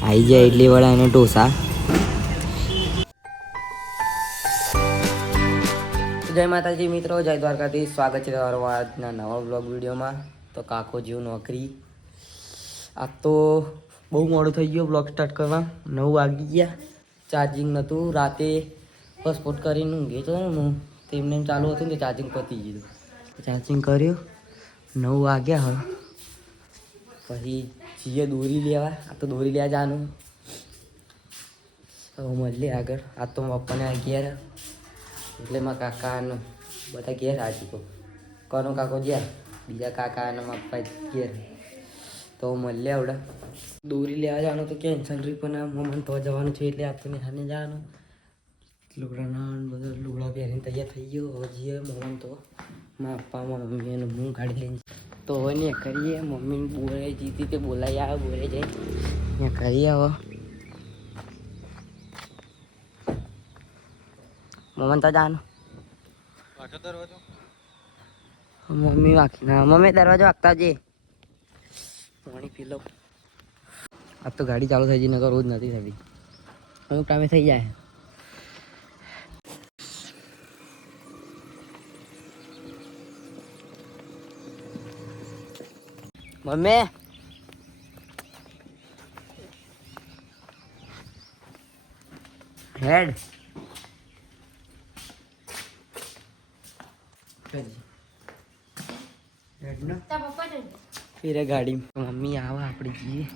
આવી જાય ઇડલી વડા અને ઢોસા. જય માતાજી મિત્રો, જય દ્વારકાધીશ. સ્વાગત છે તમારો આજના નવા બ્લોગ વિડીયોમાં. તો કાકો જેવું નોકરી. આ તો બહુ મોડું થઈ ગયું બ્લોગ સ્ટાર્ટ કરવા. 9 વાગી ગયા. ચાર્જિંગ નહોતું. રાતે હોટસ્પોટ કરીને ઊંઘી તો હું તેમને ચાલુ હતું ને ચાર્જિંગ પતી ગયું. ચાર્જિંગ કર્યું. 9 વાગ્યા હવે. પછી જઈએ દોરી લેવા. આ તો દોરી લેવા જવાનું. હવે મળીએ આગળ. આ તો પપ્પાને ઘેર એટલે મારા કાકાને બધા ઘેર હાજી કહું. કોનો કાકો જ્યાં બીજા કાકા અને મારા પપ્પા ઘેર. તો મળીએ આવડે દોરી લેવા જવાનું તો કેન્સલ રહ્યું, પણ આ મમ્મી તો જવાનું છે એટલે આપણે હાને જવાનું. લુગડાના બધા લુગડા પહેરીને તૈયાર થઈ ગયો. હવે જઈએ મમ્મી તો મારા પપ્પા મમ્મી અને હું ગાડી લઈને તો હવે ને કરીએ. મમ્મી બોલે જીતી તે બોલાવી આવે બોલે જાય ત્યાં કરીએ. હવે મમ્મી તો જવાનું. મમ્મી વાંકી ના મમ્મી દરવાજો વાગતા જઈએ પાણી પી લો. આજ તો ગાડી ચાલુ થઈ જઈને તો રોજ નથી થતી. અમુક ટાઈમે થઈ જાય. મમ્મી હેડ ફિરે ગાડી. મમ્મી આવા આપણે જઈએ.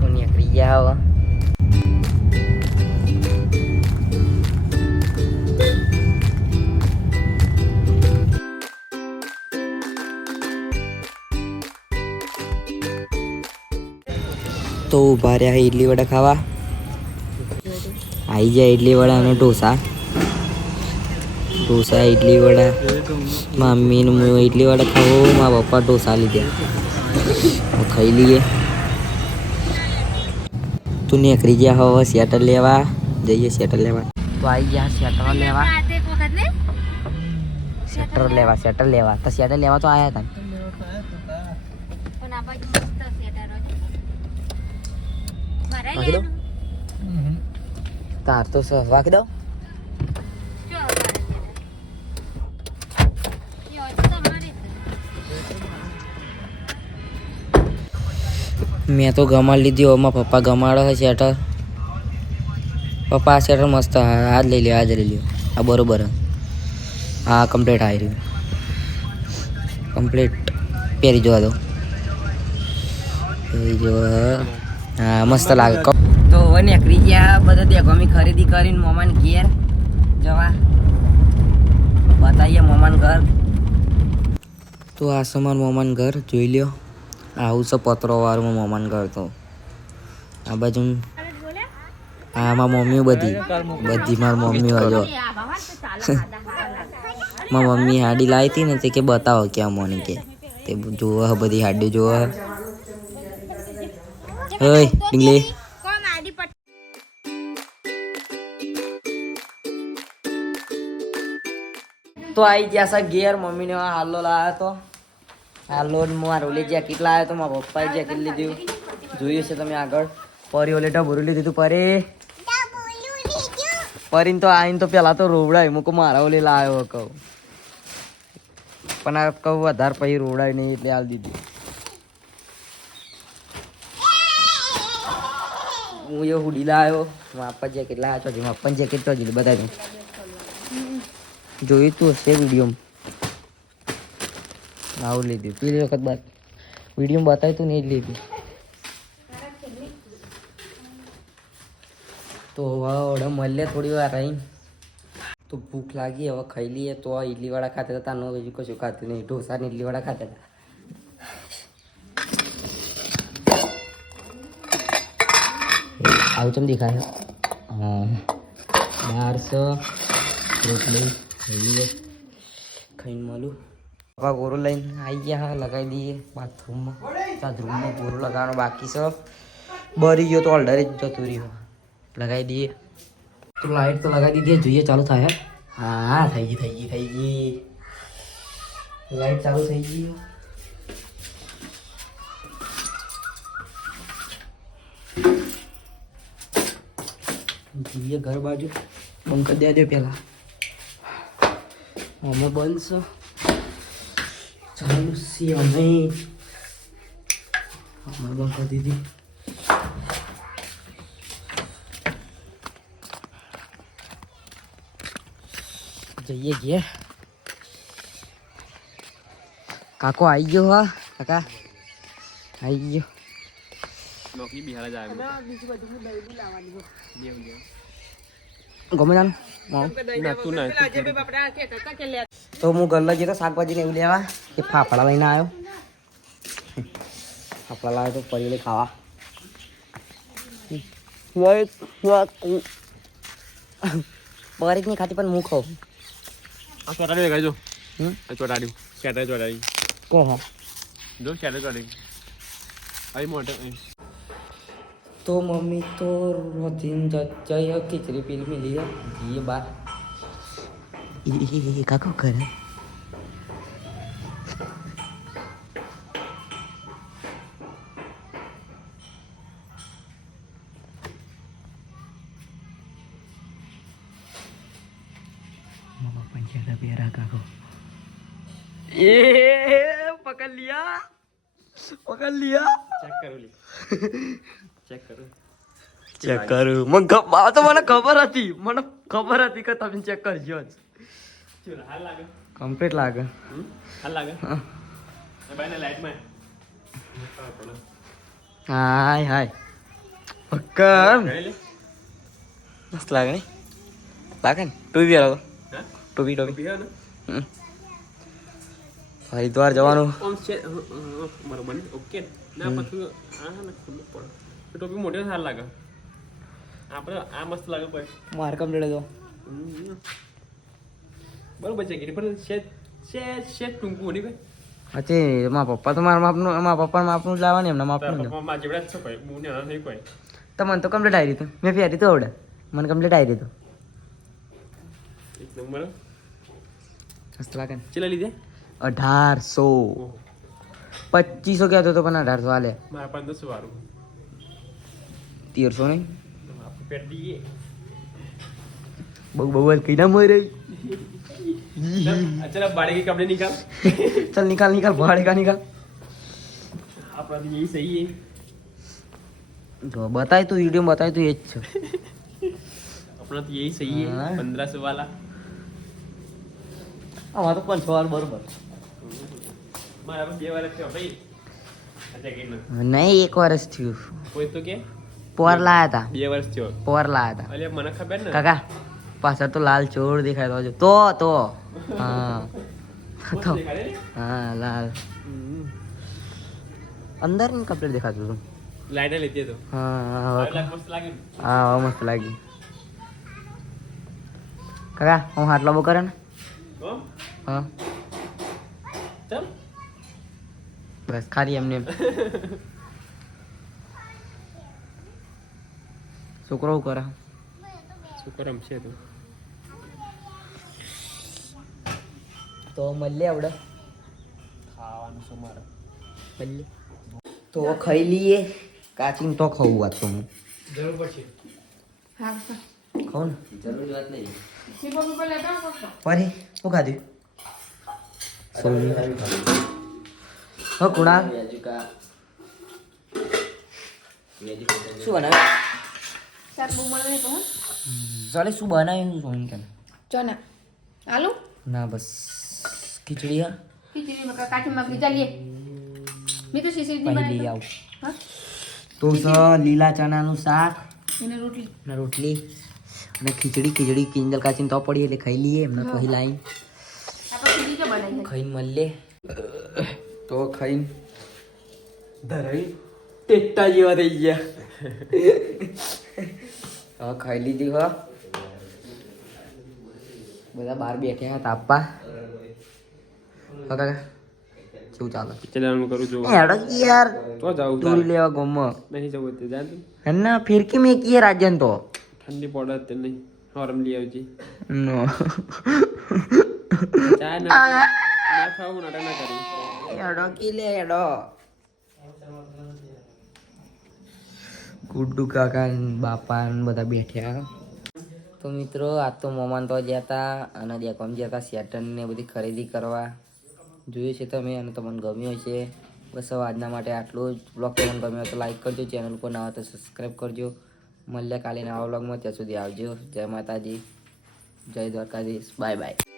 તો નીકળી ગયા આવા. તો ઉભા રહ્યા ઇડલી વડા ખાવા. આવી જાય ઇડલી વડા અને ઢોસા. ઢોસા ઇડલી વડા. મમ્મીનું હું ઇડલી વડા ખાવું, મારા પપ્પા ઢોસા લીધા. ખાઈ લઈએ. તું નીકળી ગયા હવે સ્વેટર લેવા. જઈએ સ્વેટર લેવા. તો આવી ગયા સ્વેટર લેવા. સ્વેટર લેવા તો સ્વેટર લેવા તો આવ્યા હતા. વાકી દો તાર તો વાકી દો. મેં તો ગમાડી લીધી. મારા પપ્પા ગમાડે છે સ્વેટર. પપ્પા આ સ્વેટર મસ્ત આજ લઈ લ્યો, આજ લઈ લ્યો. આ બરોબર. હા કમ્પ્લીટ આવી રહ્યું. કમ્પ્લીટ પહેરી જોવા દો. પહેરી જોવા. હા મસ્ત લાગે. તો હવે નીકળી ગયા બધા દેખોમી ખરીદી કરીને મોમાન ઘેર જવા. બતાવીએ મોમાન ઘર. તો આ સમાન મોમાન ઘર જોઈ લ્યો. આવું છે પત્રો વાળું મોમાન ઘર. તો આ બાજુ આમાં મમ્મી બધી મારી મમ્મી હોય. મારી મમ્મી હાડી લાવી હતી ને તે કે બતાવો ક્યાં મોની કે તે જોવા બધી હાડી જોવા. ઓય ડીંગલી તો આવી ગયા છે ઘેર. મમ્મીને હાલો લાવ્યો તો. હાલો મારો ઓલી જેકેટ લાવ્યો તો. મારા પપ્પાએ જેકેટ લીધું જોયું છે તમે આગળ. પરી ઓલે ઢબુરું લીધું હતું. પરીને તો આવીને તો પેલા તો રોવડાય મૂકો મારા ઓલી લાવ્યો કહું, પણ આ કહું વધારે પછી રોવડાય નહીં એટલે હાલ દીધું. હું એ હુડી લાવ્યો. માપા જેકેટ લાવ્યો છો. માપા જેકેટ તો જ બતાવી જોયું તું હશે વિડીયોમાં. આવું લીધું પેલી વખત બાદ વિડીયોમાં બતાવ્યું તું ને એ જ લીધું. તો હવે મળીએ થોડી વાર રહી. તો ભૂખ લાગી હવે ખાઈ લઈએ. તો ઇડલી વાળા ખાતા હતા. નો હજુ કશું ખાતું નહીં. ઢોસા ને ઇડલી વાળા ખાતા હતા. આવું ચમ દેખાય. હા 1200 રોટલી ખાઈ ખાઈને મળું. પપ્પા ગોરો લઈને આવી ગયા. હા લગાવી દઈએ બાથરૂમમાં. બાથરૂમમાં ગોરો લગાવવાનો બાકી છે. બરી ગયો તો ઓલ્ડર જ જતું રહ્યો. લગાવી દઈએ. તો લાઈટ તો લગાવી દીધી. જોઈએ ચાલુ થાય. હા થઈ ગઈ લાઈટ ચાલુ થઈ ગઈ જઈએ ઘર બાજુ બંધ કરી દેજો પેલા અમે બંધ છો ચાલુ સી અમે બંધ કરી દીધી જઈએ ઘેર કાકો આવી ગયો હા કાકા આવી ગયો નોકરી બિહાર જાય ગમે જાણ તો હું ગલ્લા જતો શાકભાજી ને એવું લેવા એ ફાફડા લઈને આવ્યો ફાફડા લાવ્યો તો પરી લઈ ખાવા પરી નહીં ખાતી પણ હું ખાઉં આ ચોટાડી દેખાય જો ચોટાડ્યું ચોટાડી કહો હા જો ચોટાડી અહીં મોટે તો મમ્મી તો રોધીન જઈ ખીચડી પીલી મિલી જઈએ બાર કાકો કરે पंचायत पेरा काको ये पकड़ लिया चेक करो મને ખબર હતી કે તમે ચેક કરજો જ હાલ લાગે કમ્પ્લીટ લાગે હાલ લાગે ભાઈ લાઈટ માં હાય પક્કમ મસ્ત લાગે ને ટોપી લાવો ટોપી હરિદ્વાર જવાનું ઓમ છે બરોબર ઓકે ના પછી આ ને ખુલ્લું પડે ટોપી મોટી સાર લાગે આપણે આ મસ્ત લાગે પછી માર કમ્પ્લીટ દો બરોબર છે કે પણ છે ટૂંકું નહીં ભાઈ અચ્છે મારા પપ્પા તો મારા પપ્પા માપનું જ લાવવાની એમના માપનું માં જેવડા જ છે ભાઈ બહુ ને નહીં કોઈ તમને તો કમ્પ્લીટ આવી રહ્યું મેં ફેરી તો આવડે મને કમ્પ્લીટ આવી રહ્યું એક નંબર મસ્ત લાગે ને ચલા લીધે 1800 2500 કહેતો તો પણ 1800 હાલે મારા 1500 વાળું 1300 નહીં આપણે પેટ દઈએ બહુ કઈ ના મરે चल अब बाड़े के कपड़े निकाल चल निकाल भाड़े का निकाल अपना तो यही सही है तो बताए तो वीडियो में बताए तो ये अपना तो यही सही है 1500 वाला हमारा तो 500 वाला बराबर मारा बस 2 વર્ષ થયો ભાઈ જैकेट में नहीं 1 વર્ષ થયું કોઈ તો કે પોર લાયા હતા 2 વર્ષ થયો પોર લાયા હતા અલે મને ખબર ને કાકા પાછળ તો લાલ ચોર દેખાય તો હા તો હા લાલ અંદર ની કપડે દેખાતું હતું લાઈટ લેતી તો હા મસ્ત લાગે હા મસ્ત લાગી કાકા હું હાથ લાંબો કરે ને હા ચલ બસ ખાલી એમને છોકરો શું કરે છોકરો રમશે તું તો મળીએ આપણે ખાવાનું શું મારે મળીએ તો ખાઈ લઈએ કાચીને તો ખાવું વાત તો હું જરૂર પડશે ખાઉં ને જરૂર વાત નહીં ફરી શું ખાધું હા કુણાલ શું બનાવ્યું ચાલે શું બનાવ્યું શું કે चना आलू ના બસ ખીચડી હા खिचड़ी में काठी में भिजा लिए मैं तो सीसी नहीं પહેલી बनाई આવું हां તો લીલા ચણાનું શાક मैंने रोटली અને રોટલી અને ખીચડી કિંજલ કાચીને તો પડી એટલે ખાઈ લઈએ એમને પછી લાઈન आप खिचड़ी क्या बनाई है ખાઈને મળીએ તો ખાઈને ધરાવી ટેટા જેવા થઈ ગયા હા ખાઈ લીધી હો બધા બહાર બેઠ્યા હતા તાપા હા કાકા શું ચાલે ચલાનું કરું જો હેડો યાર તો જાવ દૂર લેવા ગોમ નહીં જવું તે જાન તું હન્ના ફિરકી મેં કીએ રાજન તો ઠંડી પડે તે નહીં હરમ લઈ આવજે નો ચા ના ખાવું નાટક ના કરી એડો કી લે એડો ગુડ્ડુ કાકા ને બાપા ને બધા બેઠ્યા. તો મિત્રો આજ તો મોમાન તો ગયા હતા અને દેખોમ ગયા હતા સેટન ને બધી ખરીદી કરવા. જોયું છે તમે અને તમને ગમ્યું હશે. બસ હવે આજના માટે આટલું જ. બ્લોગ તમને ગમ્યો તો લાઈક કરજો, ચેનલ પર ના હોય તો સબસ્ક્રાઈબ કરજો. મળીએ કાલે નવા બ્લોગમાં. ત્યાં સુધી આવજો. જય માતાજી, જય દ્વારકાધીશ, બાય બાય.